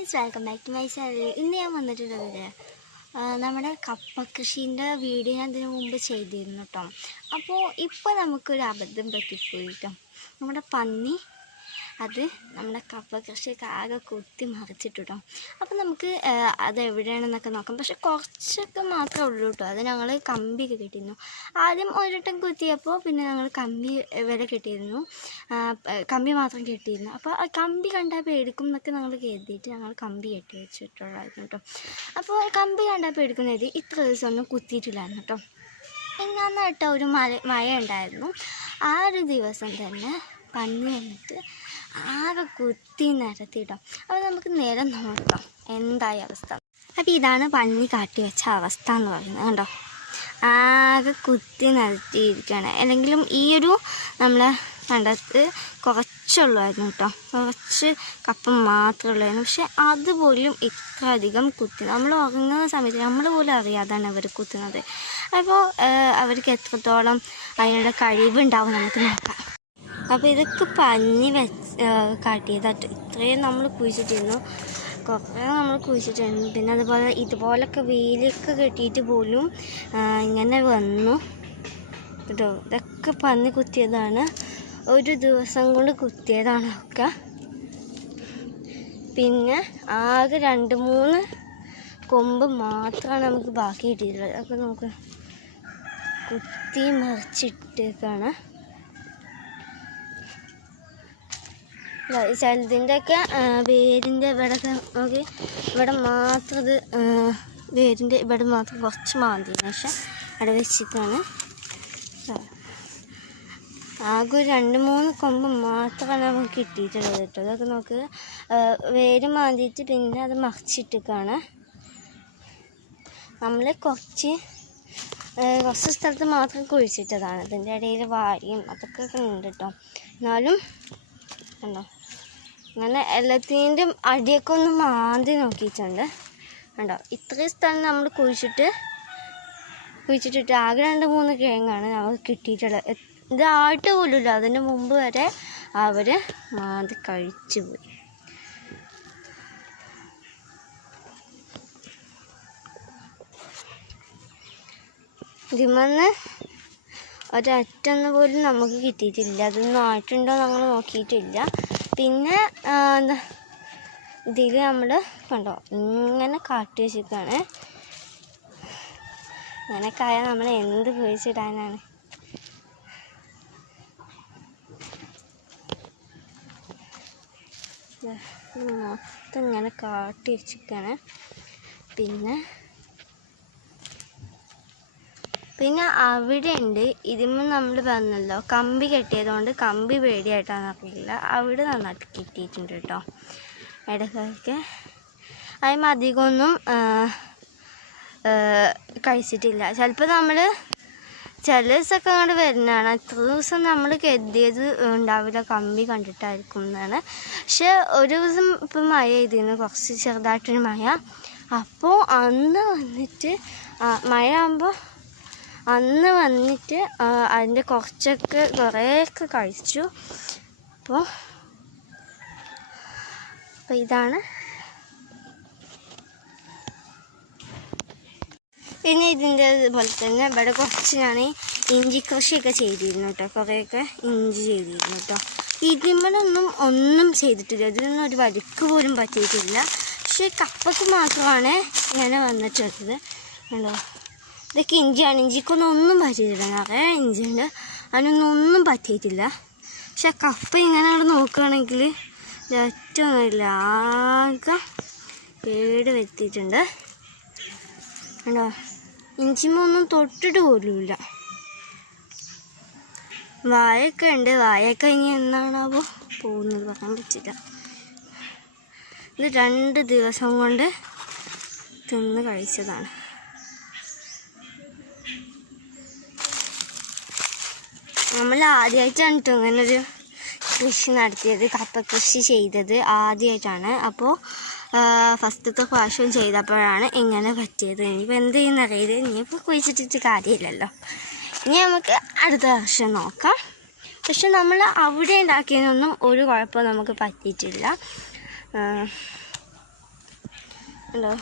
Guys welcome back to my channel. ഇന്ന് ഞാൻ വന്നിട്ടുള്ളത് നമ്മുടെ കപ്പ കൃഷീന്റെ വീഡിയോ ഞാൻ ഇതിനു മുമ്പ് ചെയ്തിരുന്നു കേട്ടോ അപ്പോൾ ഇപ്പോൾ നമുക്കൊരു അബദ്ധം പറ്റിപ്പോയി കേട്ടോ നമ്മുടെ പന്നി അത് നമ്മുടെ കപ്പ കൃഷിയൊക്കെ ആകെ കുത്തി മറിച്ചിട്ടു കേട്ടോ അപ്പോൾ നമുക്ക് അത് എവിടെയാണെന്നൊക്കെ നോക്കാം. പക്ഷെ കുറച്ചൊക്കെ മാത്രമേ ഉള്ളൂ കേട്ടോ. അത് ഞങ്ങൾ കമ്പിയൊക്കെ കെട്ടിയിരുന്നു. ആദ്യം ഒരിട്ടം കുത്തിയപ്പോൾ പിന്നെ ഞങ്ങൾ കമ്പി വരെ കെട്ടിയിരുന്നു. കമ്പി മാത്രം കെട്ടിയിരുന്നു. അപ്പോൾ ആ കമ്പി കണ്ടാൽ പേടിക്കും എന്നൊക്കെ ഞങ്ങൾ കരുതിയിട്ട് ഞങ്ങൾ കമ്പി കെട്ടി വെച്ചിട്ടുള്ളായിരുന്നു കേട്ടോ. അപ്പോൾ കമ്പി കണ്ടാൽ പേടിക്കുന്ന രീതി ഇത്ര ദിവസമൊന്നും കുത്തിയിട്ടില്ലായിരുന്നു കേട്ടോ. എന്നാന്ന് കേട്ടോ ഒരു മഴ മഴ ഉണ്ടായിരുന്നു ആ ഒരു ദിവസം തന്നെ പന്നി വന്നിട്ട് ആകെ കുത്തി നിരത്തിട്ടോ അപ്പോൾ നമുക്ക് നേരെ നോക്കാം. എന്തായി അവസ്ഥ? അപ്പോൾ ഇതാണ് പന്നി കാട്ടി വെച്ച അവസ്ഥ എന്ന് പറയുന്നത് കണ്ടോ? ആകെ കുത്തി നിരത്തിയിരിക്കുകയാണ്. അല്ലെങ്കിലും ഈ ഒരു നമ്മളെ കണ്ടത്ത് കുറച്ചുള്ളായിരുന്നു കേട്ടോ. കുറച്ച് കപ്പ മാത്രമേ ഉള്ളായിരുന്നു പക്ഷെ അതുപോലും ഇത്ര അധികം കുത്തി നമ്മൾ ഉറങ്ങുന്ന സമയത്ത് നമ്മൾ പോലും അറിയാതാണ് അവർ കുത്തുന്നത്. അപ്പോൾ അവർക്ക് എത്രത്തോളം അതിനുള്ള കഴിവുണ്ടാവും നമുക്ക് നോക്കാം. അപ്പോൾ ഇതൊക്കെ പഞ്ഞി വെച്ച് കാട്ടിയതാട്ടോ. ഇത്രയും നമ്മൾ കുഴിച്ചിട്ടിരുന്നു. കുറേ നമ്മൾ കുഴിച്ചിട്ടുണ്ട് പിന്നെ അതുപോലെ ഇതുപോലൊക്കെ വെയിലൊക്കെ കെട്ടിയിട്ട് പോലും ഇങ്ങനെ വന്നു. കേട്ടോ ഇതൊക്കെ പന്നി കുത്തിയതാണ്. ഒരു ദിവസം കൊണ്ട് കുത്തിയതാണ് ഒക്കെ. പിന്നെ ആകെ രണ്ട് മൂന്ന് കൊമ്പ് മാത്രമാണ് നമുക്ക് ബാക്കി കിട്ടിയിട്ടുള്ളത്. അതൊക്കെ നമുക്ക് കുത്തി മറിച്ചിട്ടേക്കാണ്. ചിലതിന്റെ ഒക്കെ വേരിന്റെ ഇവിടെ നോക്കി. ഇവിടെ മാത്രം ഇത് വേരിന്റെ ഇവിടെ മാത്രം കുറച്ച് മാന്തിന് പക്ഷെ അവിടെ വെച്ചിട്ടാണ്. ആകെ ഒരു രണ്ട് മൂന്ന് കൊമ്പ് മാത്രമാണ് നമുക്ക് കിട്ടിയിട്ടുള്ളത് കേട്ടോ. അതൊക്കെ നോക്ക്. വേര് മാന്തിയിട്ട് പിന്നെ അത് മറിച്ചിട്ടേക്കാണ് നമ്മൾ കുറച്ച് കുറച്ച് സ്ഥലത്ത് മാത്രം കുഴിച്ചിട്ടതാണ്. അതിന്റെ ഇടയിൽ വാരിയും അതൊക്കെ ഉണ്ട് കേട്ടോ. എന്നാലും കണ്ടോ? അങ്ങനെ എല്ലാത്തിന്റെയും അടിയൊക്കെ ഒന്ന് മാന്തി നോക്കിയിട്ടുണ്ട്. കണ്ടോ? ഇത്രയും സ്ഥലം നമ്മൾ കുഴിച്ചിട്ട് കുഴിച്ചിട്ടിട്ട് ആകെ രണ്ട് മൂന്ന് കിഴങ്ങാണ് നമുക്ക് കിട്ടിയിട്ടുള്ളത്. ഇതായിട്ട് പോലുമില്ല. അതിന് മുമ്പ് വരെ അവർ മാന്തി കഴിച്ചു പോയി. ഇതിമെന്ന് ഒരറ്റൊന്ന് പോലും നമുക്ക് കിട്ടിയിട്ടില്ല. അതൊന്നും ആയിട്ടുണ്ടോ നമ്മൾ നോക്കിയിട്ടില്ല. പിന്നെ ഇതിൽ നമ്മൾ കണ്ടോ ഇങ്ങനെ കാട്ടി വെച്ചിട്ടാണ് അങ്ങനെ കായ നമ്മൾ എന്ത് കുഴിച്ചിടാനാണ്? മൊത്തം ഇങ്ങനെ കാട്ടി വെച്ചിട്ടാണ് പിന്നെ പിന്നെ അവിടെ ഉണ്ട് ഇതിമ്മ നമ്മൾ പറഞ്ഞല്ലോ കമ്പി കെട്ടിയതുകൊണ്ട് കമ്പി പേടിയായിട്ടാന്ന് അറിയില്ല. അവിടെ നന്നായിട്ട് കിട്ടിയിട്ടുണ്ട് കേട്ടോ. ഇടയ്ക്കൊക്കെ. അതിന് അധികമൊന്നും കഴിച്ചിട്ടില്ല. ചിലപ്പോൾ നമ്മൾ ചില ദിവസമൊക്കെ അങ്ങോട്ട് വരുന്നതാണ്. ഇത്ര ദിവസം നമ്മൾ കരുതിയത് ഉണ്ടാവില്ല കമ്പി കണ്ടിട്ടായിരിക്കും എന്നാണ്. പക്ഷെ ഒരു ദിവസം ഇപ്പം മഴ ചെയ്തിരുന്നു കുറച്ച് ചെറുതായിട്ടൊരു മഴ. അപ്പോൾ അന്ന് വന്നിട്ട് മഴ ആകുമ്പോൾ അന്ന് വന്നിട്ട് അതിന്റെ കുറച്ചൊക്കെ കുറേയൊക്കെ കഴിച്ചു. അപ്പോൾ ഇതാണ്. പിന്നെ ഇതിന്റെ പോലെ തന്നെ ഇവിടെ കുറച്ച് ഞാൻ ഇഞ്ചി കൃഷിയൊക്കെ ചെയ്തിരുന്നു കേട്ടോ. കുറേയൊക്കെ ഇഞ്ചി ചെയ്തിരുന്നു കേട്ടോ. ഇതിമ്മലൊന്നും ഒന്നും ചെയ്തിട്ടില്ല. ഇതിനൊന്നും ഒരു വഴുക്ക് പോലും പറ്റിയിട്ടില്ല. പക്ഷേ കപ്പക്ക് മാത്രമാണ് ഇങ്ങനെ വന്നിട്ടുള്ളത്. കണ്ടോ? ഇതൊക്കെ ഇഞ്ചിയാണ്. ഇഞ്ചിക്കൊന്നും ഒന്നും പറ്റിയിട്ടില്ല. നിറയെ ഇഞ്ചിയുണ്ട്. അതിനൊന്നും ഒന്നും പറ്റിയിട്ടില്ല. പക്ഷെ കപ്പ ഇങ്ങനെ അവിടെ നോക്കുകയാണെങ്കിൽ ഏറ്റവും നല്ല ആകെ കേട് വരുത്തിയിട്ടുണ്ട്. കണ്ടോ? ഇഞ്ചിമ ഒന്നും തൊട്ടിട്ട് പോലുമില്ല. വായൊക്കെ ഉണ്ട്. വായൊക്കെ ഇനി എന്നാണാവോ പോകുന്നത് പറയാൻ പറ്റില്ല. ഇത് രണ്ട് ദിവസം കൊണ്ട് തിന്ന് കഴിച്ചതാണ്. നമ്മൾ ആദ്യമായിട്ടാണ് കേട്ടോ ഇങ്ങനെ ഒരു കൃഷി നടത്തിയത് കപ്പ കൃഷി ചെയ്തത് ആദ്യമായിട്ടാണ്. അപ്പോൾ ഫസ്റ്റത്തെ പ്രാവശ്യം ചെയ്തപ്പോഴാണ് ഇങ്ങനെ പറ്റിയത്. ഇനിയിപ്പോൾ എന്ത് ചെയ്യുന്നറിയത് ഇനിയിപ്പോൾ കുഴിച്ചിട്ടിട്ട് കാര്യമില്ലല്ലോ. ഇനി നമുക്ക് അടുത്ത വർഷം നോക്കാം. പക്ഷെ നമ്മൾ അവിടെ ഉണ്ടാക്കിയതൊന്നും ഒരു കുഴപ്പവും നമുക്ക് പറ്റിയിട്ടില്ല. ഹലോ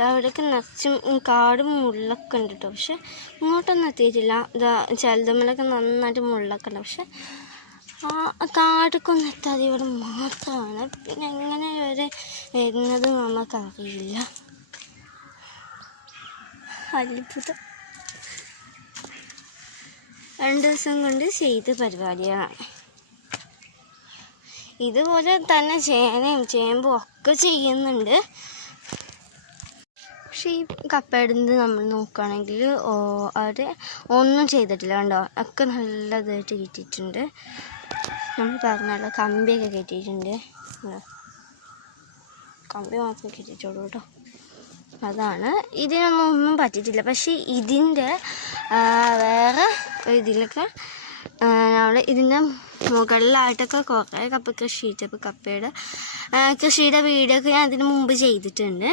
അവിടെയൊക്കെ നിറച്ചും കാടും മുള്ളൊക്കെ ഉണ്ട് കേട്ടോ പക്ഷെ ഇങ്ങോട്ടൊന്നും എത്തിയിട്ടില്ല. ഇതാ ചലതമ്മലൊക്കെ നന്നായിട്ട് മുള്ളൊക്കെ ഉണ്ട്. പക്ഷെ ആ കാടൊക്കൊന്നും എത്താതെ ഇവിടെ മാത്രമാണ്. പിന്നെ എങ്ങനെ വരെ വരുന്നത് നമുക്കറിയില്ല അത്ഭുതം. രണ്ട് ദിവസം കൊണ്ട് ചെയ്ത പരിപാടിയാണ്. ഇതുപോലെ തന്നെ ചേനയും ചേമ്പും ഒക്കെ ചെയ്യുന്നുണ്ട്. പക്ഷേ ഈ കപ്പയിടുന്നത് നമ്മൾ നോക്കുകയാണെങ്കിൽ അവർ ഒന്നും ചെയ്തിട്ടില്ല. കണ്ടോ? ഒക്കെ നല്ലതായിട്ട് കിട്ടിയിട്ടുണ്ട്. നമ്മൾ പറഞ്ഞല്ലോ കമ്പിയൊക്കെ കിട്ടിയിട്ടുണ്ട്. കമ്പി മാത്രം കിട്ടിയിട്ടുള്ളൂ കേട്ടോ. അതാണ്. ഇതിനൊന്നും ഒന്നും പറ്റിയിട്ടില്ല. പക്ഷേ ഇതിന്റെ വേറെ ഇതിലൊക്കെ നമ്മൾ ഇതിന്റെ മുകളിലായിട്ടൊക്കെ കുറേ കപ്പ് കൃഷിയിട്ട് ചെയ്തപ്പോൾ കപ്പയുടെ കൃഷിയുടെ വീഡിയോ ഒക്കെ ഞാൻ അതിന് മുമ്പ് ചെയ്തിട്ടുണ്ട്.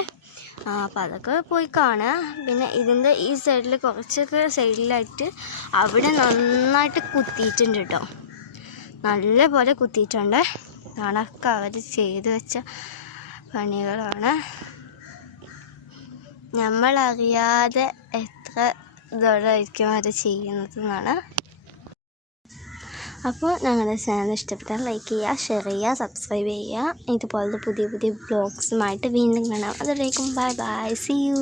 അപ്പോൾ അതൊക്കെ പോയി കാണുക പിന്നെ ഇതിന്റെ ഈ സൈഡിൽ കുറച്ചൊക്കെ സൈഡിലായിട്ട് അവിടെ നന്നായിട്ട് കുത്തിയിട്ടുണ്ട് കേട്ടോ നല്ല പോലെ കുത്തിയിട്ടുണ്ട്. കണക്ക് അവർ ചെയ്ത് വെച്ച പണികളാണ്. നമ്മളറിയാതെ എത്ര ഇതോടായിരിക്കും അവർ ചെയ്യുന്നത് എന്നാണ് അപ്പോൾ ഞങ്ങളുടെ ചാനൽ ഇഷ്ടപ്പെട്ടാൽ ലൈക്ക് ചെയ്യുക ഷെയർ ചെയ്യുക സബ്സ്ക്രൈബ് ചെയ്യുക. ഇതുപോലത്തെ പുതിയ പുതിയ ബ്ലോഗ്സുമായിട്ട് വീണ്ടും കാണാം. അതുവരേക്കും ബൈ ബൈ സി യു